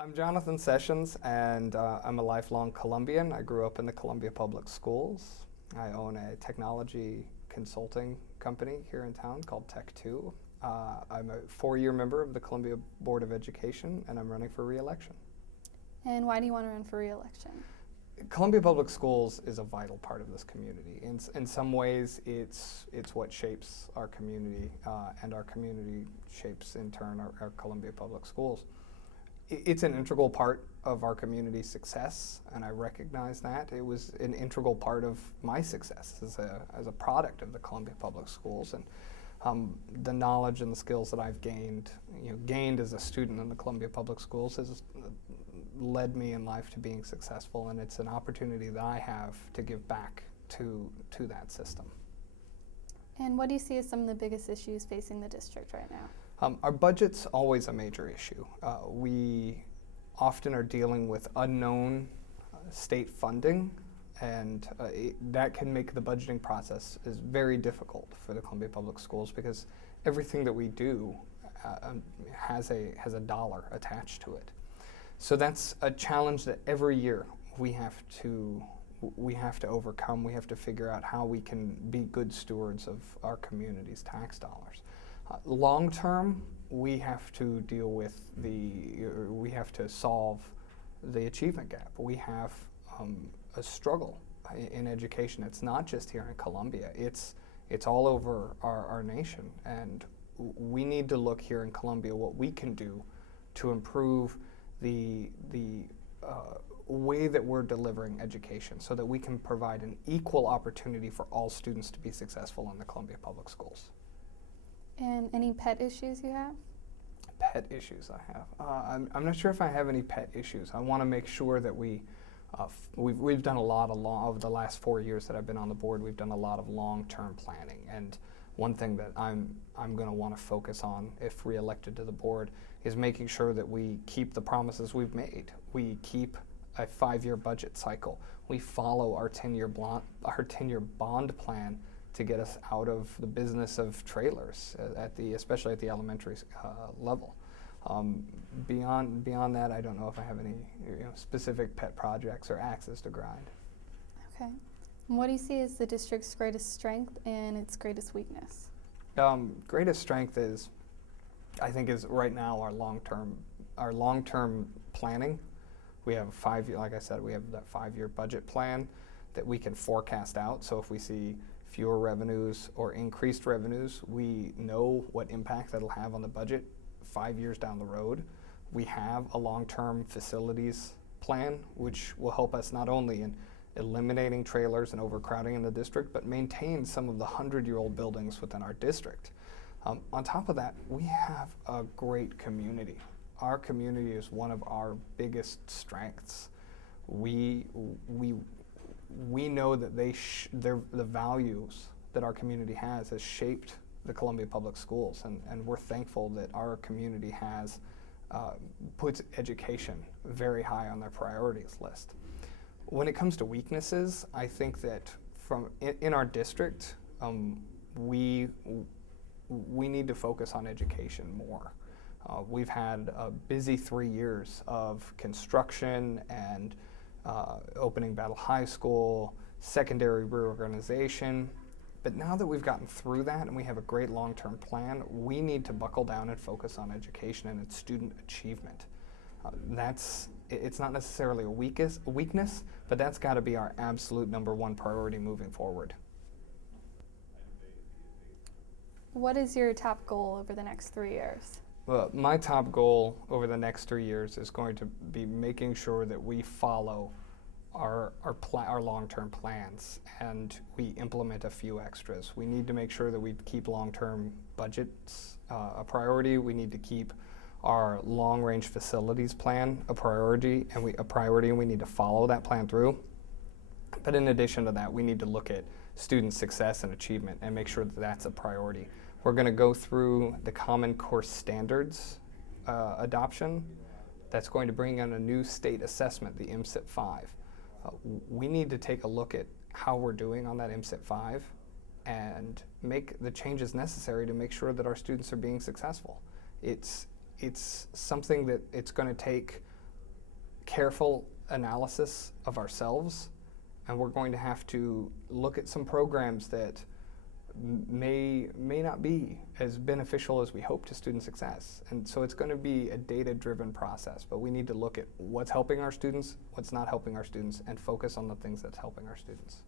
I'm Jonathan Sessions, and I'm a lifelong Columbian. I grew up in the Columbia Public Schools. I own a technology consulting company here in town called Tech2. I'm a four-year member of the Columbia Board of Education, and I'm running for re-election. And why do you want to run for re-election? Columbia Public Schools is a vital part of this community. In some ways, it's what shapes our community, and our community shapes, in turn, our Columbia Public Schools. It's an integral part of our community's success, and I recognize that. It was an integral part of my success as a product of the Columbia Public Schools, and the knowledge and the skills that I've gained as a student in the Columbia Public Schools has led me in life to being successful, and it's an opportunity that I have to give back to that system. And what do you see as some of the biggest issues facing the district right now? Our budget's always a major issue. We often are dealing with unknown state funding, and that can make the budgeting process is very difficult for the Columbia Public Schools because everything that we do has a dollar attached to it. So that's a challenge that every year we have to overcome. We have to figure out how we can be good stewards of our community's tax dollars. Long term, we have to solve the achievement gap. We have a struggle in education. It's not just here in Columbia. It's all over our nation, and we need to look here in Columbia what we can do to improve the way that we're delivering education so that we can provide an equal opportunity for all students to be successful in the Columbia Public Schools. And any pet issues you have? Pet issues I have. I'm not sure if I have any pet issues. I want to make sure that we've done a lot over the last 4 years that I've been on the board. We've done a lot of long-term planning, and one thing that I'm going to want to focus on if reelected to the board is making sure that we keep the promises we've made. We keep a 5-year budget cycle. We follow our 10-year bond plan to get us out of the business of trailers, especially at the elementary level. Beyond that, I don't know if I have any specific pet projects or axes to grind. Okay. And what do you see as the district's greatest strength and its greatest weakness? Greatest strength is right now our long-term planning. We have like I said, we have that 5-year budget plan that we can forecast out. So if we see fewer revenues or increased revenues, we know what impact that'll have on the budget 5 years down the road. We have a long-term facilities plan, which will help us not only in eliminating trailers and overcrowding in the district, but maintain some of the 100-year-old buildings within our district. On top of that, we have a great community. Our community is one of our biggest strengths. We know that the values that our community has shaped the Columbia Public Schools, and we're thankful that our community puts education very high on their priorities list. When it comes to weaknesses, I think that in our district, we need to focus on education more. We've had a busy 3 years of construction and opening Battle High School, secondary reorganization. But now that we've gotten through that and we have a great long-term plan, we need to buckle down and focus on education and its student achievement. It's not necessarily a weakness, but that's got to be our absolute #1 priority moving forward. What is your top goal over the next 3 years? Well, my top goal over the next 3 years is going to be making sure that we follow our long-term plans and we implement a few extras. We need to make sure that we keep long-term budgets a priority. We need to keep our long-range facilities plan a priority, and we need to follow that plan through. But in addition to that, we need to look at student success and achievement and make sure that that's a priority. We're going to go through the Common Core Standards adoption. That's going to bring in a new state assessment, the MSIP 5. We need to take a look at how we're doing on that MSIP 5 and make the changes necessary to make sure that our students are being successful. It's something that it's going to take careful analysis of ourselves, and we're going to have to look at some programs that may not be as beneficial as we hope to student success. And so it's going to be a data-driven process, but we need to look at what's helping our students, what's not helping our students, and focus on the things that's helping our students.